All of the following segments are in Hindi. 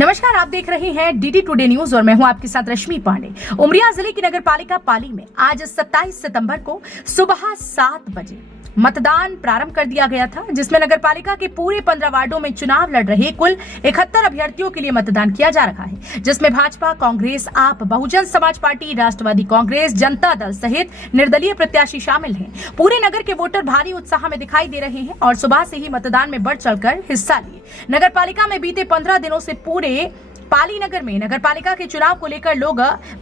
नमस्कार, आप देख रहे हैं डीडी टुडे न्यूज और मैं हूं आपके साथ रश्मि पांडे। उमरिया जिले की नगर पालिका पाली में आज 27 सितंबर को सुबह 7 बजे मतदान प्रारंभ कर दिया गया था, जिसमें नगर पालिका के पूरे 15 वार्डों में चुनाव लड़ रहे कुल 71 अभ्यर्थियों के लिए मतदान किया जा रहा है, जिसमें भाजपा, कांग्रेस, आप, बहुजन समाज पार्टी, राष्ट्रवादी कांग्रेस, जनता दल सहित निर्दलीय प्रत्याशी शामिल हैं। पूरे नगर के वोटर भारी उत्साह में दिखाई दे रहे हैं और सुबह से ही मतदान में बढ़ चढ़कर हिस्सा लिए। नगर पालिका में बीते 15 दिनों से पूरे पाली नगर में नगर पालिका के चुनाव को लेकर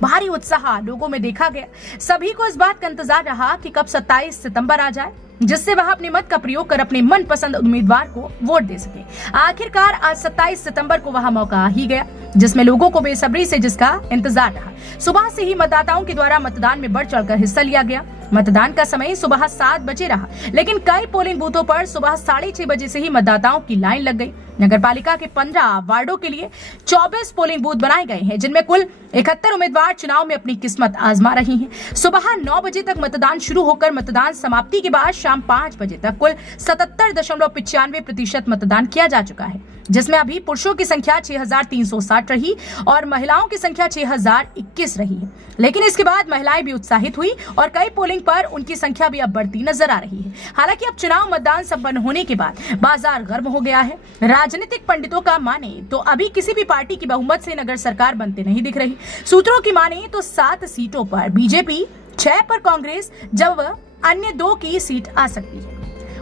भारी उत्साह लोगों में देखा गया। सभी को इस बात का इंतजार रहा कि कब 27 सितंबर आ जाए, जिससे वह अपने मत का प्रयोग कर अपने मनपसंद उम्मीदवार को वोट दे सके। आखिरकार आज 27 सितंबर को वह मौका आ ही गया, जिसमें लोगों को बेसब्री से जिसका इंतजार रहा। सुबह से ही मतदाताओं के द्वारा मतदान में बढ़ चढ़कर हिस्सा लिया गया। मतदान का समय सुबह 7 बजे रहा, लेकिन कई पोलिंग बूथों पर सुबह 6:30 बजे से ही मतदाताओं की लाइन लग गई। नगर पालिका के 15 वार्डों के लिए 24 पोलिंग बूथ बनाए गए हैं, जिनमें कुल 71 उम्मीदवार चुनाव में अपनी किस्मत आजमा रही हैं। सुबह 9 बजे तक मतदान शुरू होकर मतदान समाप्ति के बाद शाम 5 बजे तक कुल 77.95% मतदान किया जा चुका है, जिसमें अभी पुरुषों की संख्या 6360 रही और महिलाओं की संख्या 6021 रही है। लेकिन इसके बाद महिलाएं भी उत्साहित हुई और कई पोलिंग पर उनकी संख्या भी अब बढ़ती नजर आ रही है। हालांकि अब चुनाव मतदान संपन्न होने के बाद बाजार गर्म हो गया है। राजनीतिक पंडितों का माने तो अभी किसी भी पार्टी की बहुमत से नगर सरकार बनते नहीं दिख रही। सूत्रों की माने तो 7 सीटों पर बीजेपी, 6 पर कांग्रेस, जब अन्य 2 की सीट आ सकती है।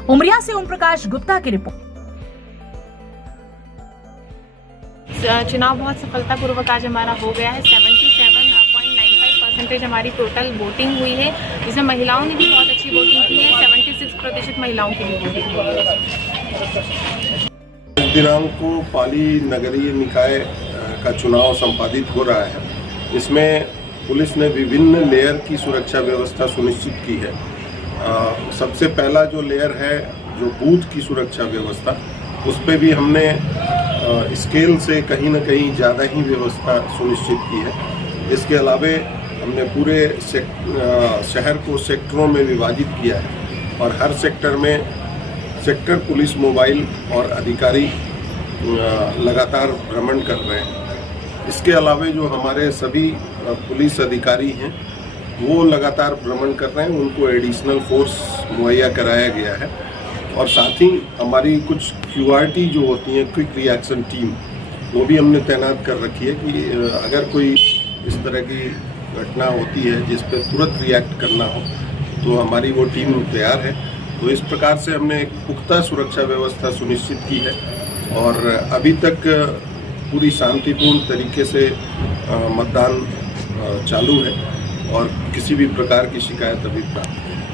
उमरिया से ओम प्रकाश गुप्ता की रिपोर्ट। चुनाव बहुत सफलतापूर्वक आज हमारा हो गया है। 77.95% हमारी टोटल वोटिंग हुई है, जिसमें महिलाओं ने भी बहुत अच्छी वोटिंग की है। 76% महिलाओं की भी वोटिंग हुई है। इस दिनांक को पाली नगरीय निकाय का चुनाव संपादित हो रहा है। इसमें पुलिस ने विभिन्न लेयर की सुरक्षा व्यवस्था सुनिश्चित की है। सबसे पहला जो लेयर है, जो बूथ की सुरक्षा व्यवस्था, उस पर भी हमने स्केल से कहीं ना कहीं ज़्यादा ही व्यवस्था सुनिश्चित की है। इसके अलावे हमने पूरे शहर को सेक्टरों में विभाजित किया है और हर सेक्टर में सेक्टर पुलिस मोबाइल और अधिकारी लगातार भ्रमण कर रहे हैं। इसके अलावे जो हमारे सभी पुलिस अधिकारी हैं वो लगातार भ्रमण कर रहे हैं, उनको एडिशनल फोर्स मुहैया कराया गया है। और साथ ही हमारी कुछ QRT जो होती हैं, क्विक रिएक्शन टीम, वो भी हमने तैनात कर रखी है कि अगर कोई इस तरह की घटना होती है जिस पर तुरंत रिएक्ट करना हो तो हमारी वो टीम तैयार है। तो इस प्रकार से हमने एक पुख्ता सुरक्षा व्यवस्था सुनिश्चित की है और अभी तक पूरी शांतिपूर्ण तरीके से मतदान चालू है और किसी भी प्रकार की शिकायत अभी प्राप्त नहीं है।